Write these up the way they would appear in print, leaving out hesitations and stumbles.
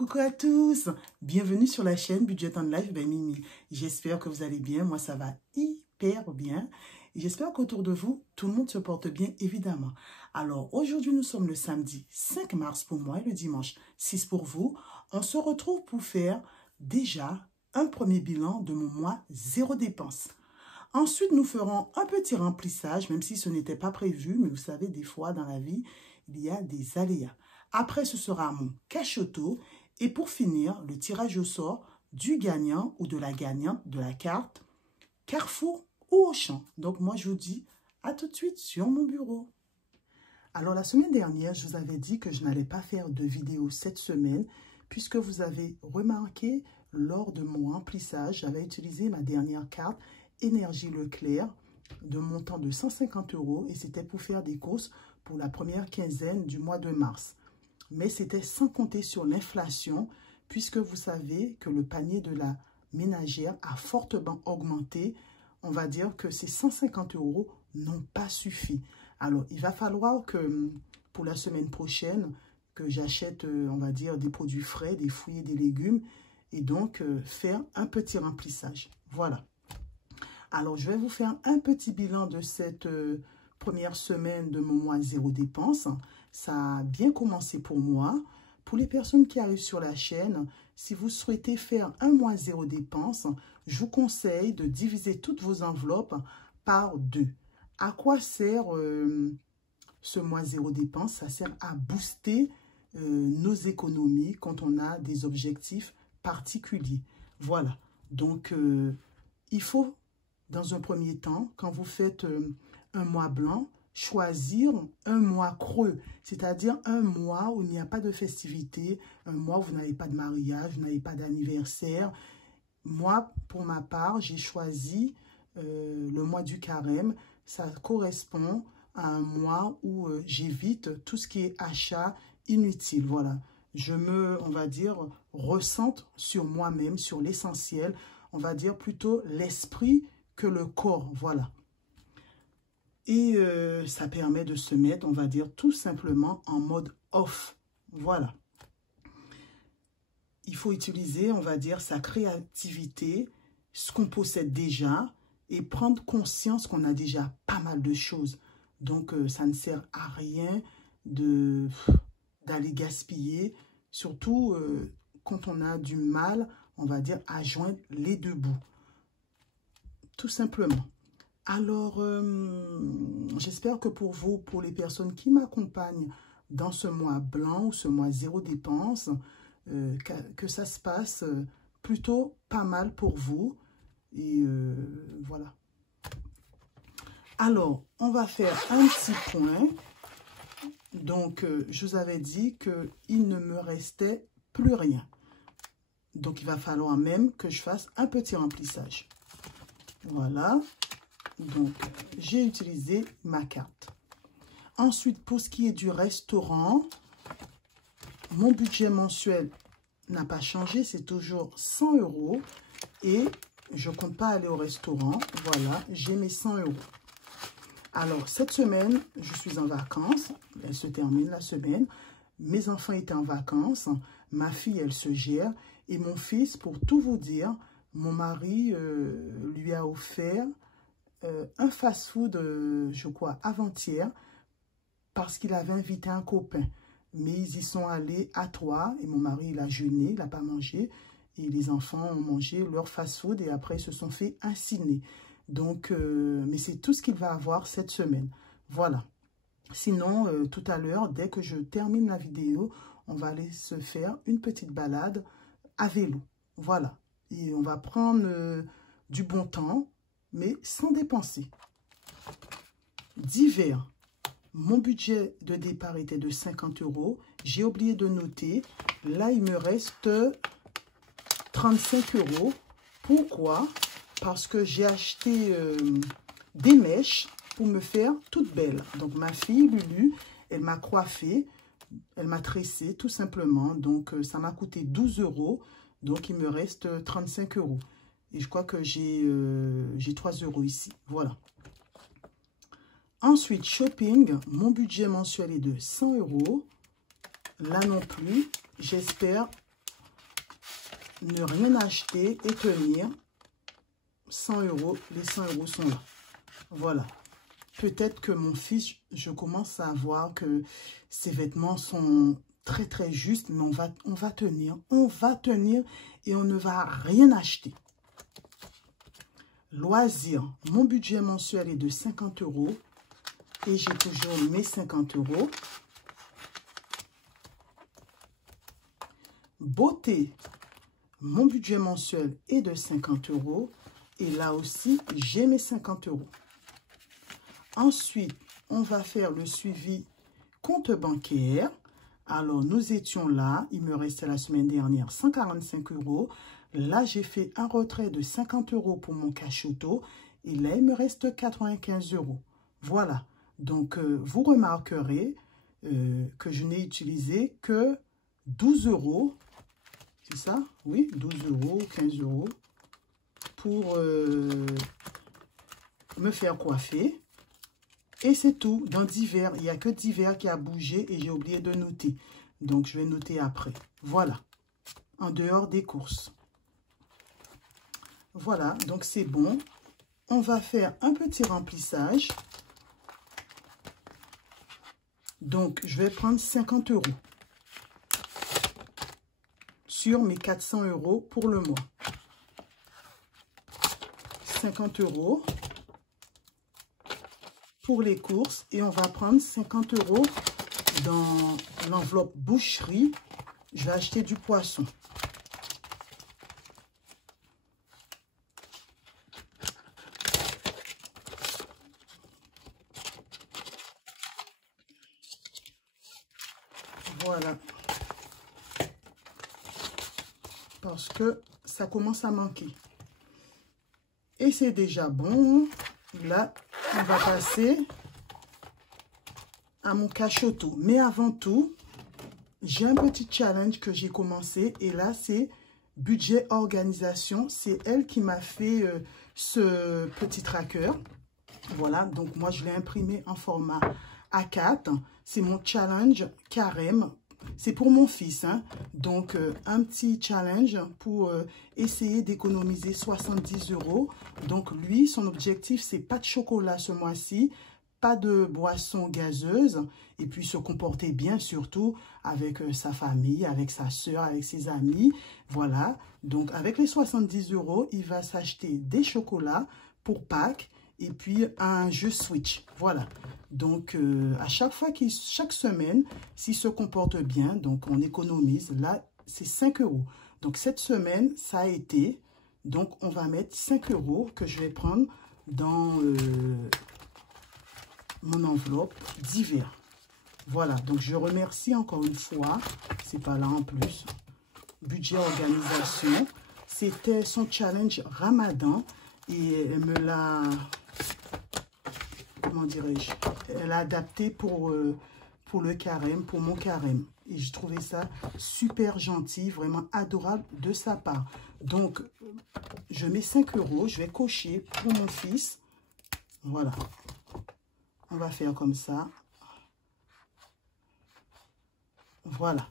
coucou à tous, bienvenue sur la chaîne Budget and Life by Mimi. J'espère que vous allez bien, moi ça va hyper bien. J'espère qu'autour de vous, tout le monde se porte bien évidemment. Alors aujourd'hui nous sommes le samedi 5 mars pour moi et le dimanche 6 pour vous. On se retrouve pour faire déjà un premier bilan de mon mois zéro dépense. Ensuite nous ferons un petit remplissage, même si ce n'était pas prévu, mais vous savez des fois dans la vie il y a des aléas. Après, ce sera mon cache-auto. Et pour finir, le tirage au sort du gagnant ou de la gagnante de la carte Carrefour ou Auchan. Donc, moi, je vous dis à tout de suite sur mon bureau. Alors, la semaine dernière, je vous avais dit que je n'allais pas faire de vidéo cette semaine puisque vous avez remarqué lors de mon remplissage, j'avais utilisé ma dernière carte Énergie Leclerc de montant de 150 € et c'était pour faire des courses pour la première quinzaine du mois de mars. Mais c'était sans compter sur l'inflation, puisque vous savez que le panier de la ménagère a fortement augmenté. On va dire que ces 150 € n'ont pas suffi. Alors, il va falloir que pour la semaine prochaine, que j'achète, on va dire, des produits frais, des fruits et des légumes, et donc faire un petit remplissage. Voilà. Alors, je vais vous faire un petit bilan de cette première semaine de mon mois zéro dépense. Ça a bien commencé pour moi. Pour les personnes qui arrivent sur la chaîne, si vous souhaitez faire un mois zéro dépense, je vous conseille de diviser toutes vos enveloppes par 2. À quoi sert ce mois zéro dépense? Ça sert à booster nos économies quand on a des objectifs particuliers. Voilà. Donc, il faut, dans un premier temps, quand vous faites un mois blanc, choisir un mois creux, c'est-à-dire un mois où il n'y a pas de festivité, un mois où vous n'avez pas de mariage, vous n'avez pas d'anniversaire. Moi, pour ma part, j'ai choisi le mois du carême. Ça correspond à un mois où j'évite tout ce qui est achat inutile. Voilà, je me, on va dire, recentre sur moi-même, sur l'essentiel. On va dire plutôt l'esprit que le corps. Voilà. Et ça permet de se mettre, on va dire, tout simplement en mode off. Voilà. Il faut utiliser, on va dire, sa créativité, ce qu'on possède déjà, et prendre conscience qu'on a déjà pas mal de choses. Donc, ça ne sert à rien d'aller gaspiller, surtout quand on a du mal, on va dire, à joindre les deux bouts. Tout simplement. Alors, j'espère que pour vous, pour les personnes qui m'accompagnent dans ce mois blanc ou ce mois zéro dépense, que ça se passe plutôt pas mal pour vous. Et voilà. Alors, on va faire un petit point. Donc, je vous avais dit qu'il ne me restait plus rien. Donc, il va falloir même que je fasse un petit remplissage. Voilà. Donc, j'ai utilisé ma carte. Ensuite, pour ce qui est du restaurant, mon budget mensuel n'a pas changé. C'est toujours 100 € et je ne compte pas aller au restaurant. Voilà, j'ai mes 100 €. Alors, cette semaine, je suis en vacances. Elle se termine la semaine. Mes enfants étaient en vacances. Ma fille, elle se gère. Et mon fils, pour tout vous dire, mon mari lui a offert un fast-food, je crois, avant-hier, parce qu'il avait invité un copain. Mais ils y sont allés à 3, et mon mari, il a jeûné, il n'a pas mangé, et les enfants ont mangé leur fast-food, et après, ils se sont fait inciner. Donc, mais c'est tout ce qu'il va avoir cette semaine. Voilà. Sinon, tout à l'heure, dès que je termine la vidéo, on va aller se faire une petite balade à vélo. Voilà. Et on va prendre du bon temps, mais sans dépenser. D'hiver, mon budget de départ était de 50 €. J'ai oublié de noter. Là, il me reste 35 €. Pourquoi? Parce que j'ai acheté des mèches pour me faire toute belle. Donc, ma fille, Lulu, elle m'a coiffée. Elle m'a tressée, tout simplement. Donc, ça m'a coûté 12 €. Donc, il me reste 35 €. Et je crois que j'ai 3 € ici. Voilà. Ensuite, shopping. Mon budget mensuel est de 100 €. Là non plus, j'espère ne rien acheter et tenir 100 €. Les 100 € sont là. Voilà. Peut-être que mon fils, je commence à voir que ses vêtements sont très très justes, mais on va tenir. On va tenir et on ne va rien acheter. Loisirs, mon budget mensuel est de 50 € et j'ai toujours mes 50 €. Beauté, mon budget mensuel est de 50 € et là aussi, j'ai mes 50 €. Ensuite, on va faire le suivi compte bancaire. Alors, nous étions là. Il me restait la semaine dernière 145 €. Là, j'ai fait un retrait de 50 € pour mon cash auto. Et là, il me reste 95 €. Voilà. Donc, vous remarquerez que je n'ai utilisé que 12 €. C'est ça? Oui, 12 €, 15 € pour me faire coiffer. Et c'est tout. Dans divers, il n'y a que divers qui a bougé et j'ai oublié de noter. Donc, je vais noter après. Voilà. En dehors des courses. Voilà. Donc, c'est bon. On va faire un petit remplissage. Donc, je vais prendre 50 € sur mes 400 € pour le mois. 50 € pour les courses et on va prendre 50 € dans l'enveloppe boucherie. Je vais acheter du poisson. Voilà. Parce que ça commence à manquer. Et c'est déjà bon. Là, on va passer à mon cash auto. Mais avant tout, j'ai un petit challenge que j'ai commencé. Et là, c'est budget organisation. C'est elle qui m'a fait ce petit tracker. Voilà, donc moi, je l'ai imprimé en format A4. C'est mon challenge carême. C'est pour mon fils, hein. Donc, un petit challenge pour essayer d'économiser 70 €. Donc, lui, son objectif, c'est pas de chocolat ce mois-ci, pas de boisson gazeuse, et puis se comporter bien, surtout avec sa famille, avec sa soeur, avec ses amis. Voilà, donc avec les 70 €, il va s'acheter des chocolats pour Pâques, et puis un jeu Switch. Voilà. Donc, à chaque fois, chaque semaine, s'il se comporte bien, donc on économise. Là, c'est 5 €. Donc, cette semaine, ça a été. Donc, on va mettre 5 € que je vais prendre dans mon enveloppe divers. Voilà. Donc, je remercie encore une fois. C'est pas là en plus. Budget organisation. C'était son challenge Ramadan. Et elle me l'a... Comment dirais-je? Elle a adapté pour le carême, pour mon carême. Et je trouvais ça super gentil, vraiment adorable de sa part. Donc, je mets 5 €. Je vais cocher pour mon fils. Voilà. On va faire comme ça. Voilà.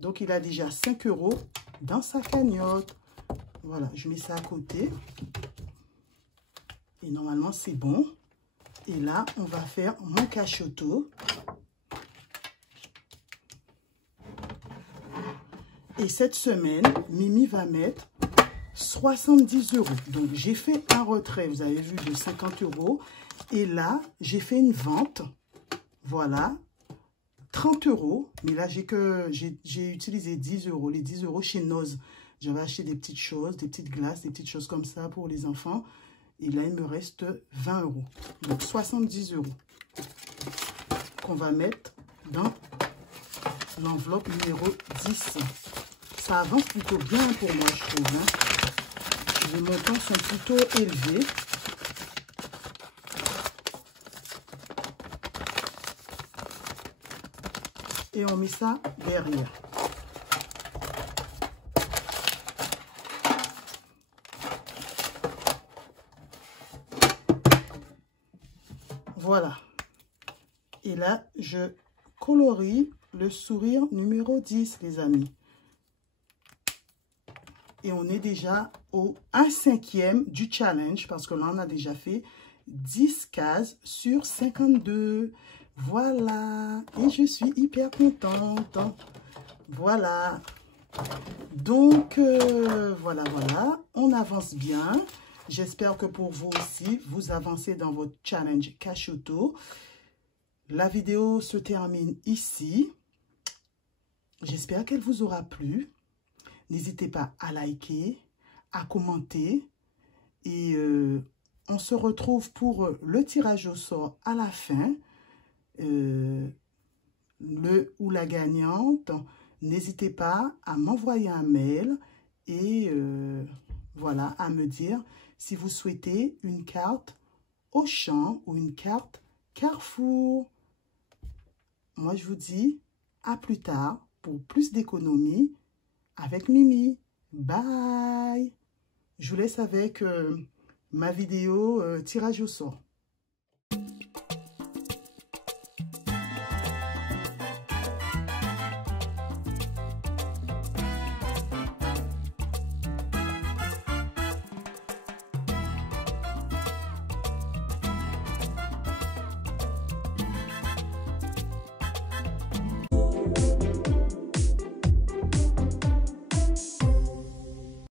Donc, il a déjà 5 € dans sa cagnotte. Voilà, je mets ça à côté. Et normalement, c'est bon. Et là, on va faire mon cash auto. Et cette semaine, Mimi va mettre 70 €. Donc, j'ai fait un retrait, vous avez vu, de 50 €. Et là, j'ai fait une vente. Voilà. 30 €. Mais là, j'ai utilisé 10 €. Les 10 € chez Noz. J'avais acheté des petites choses, des petites glaces, des petites choses comme ça pour les enfants. Et là, il me reste 20 €. Donc, 70 € qu'on va mettre dans l'enveloppe numéro 10. Ça avance plutôt bien pour moi, je trouve. Hein. Les montants sont plutôt élevés. Et on met ça derrière. Voilà. Et là, je colorie le sourire numéro 10, les amis. Et on est déjà au 1/5 du challenge parce que là, on a déjà fait 10 cases sur 52. Voilà. Et je suis hyper contente. Voilà. Donc, voilà. On avance bien. J'espère que pour vous aussi, vous avancez dans votre challenge Cachuto. La vidéo se termine ici. J'espère qu'elle vous aura plu. N'hésitez pas à liker, à commenter. Et on se retrouve pour le tirage au sort à la fin. Le ou la gagnante. N'hésitez pas à m'envoyer un mail et voilà, à me dire si vous souhaitez une carte Auchan ou une carte Carrefour. Moi, je vous dis à plus tard pour plus d'économie avec Mimi. Bye! Je vous laisse avec ma vidéo tirage au sort.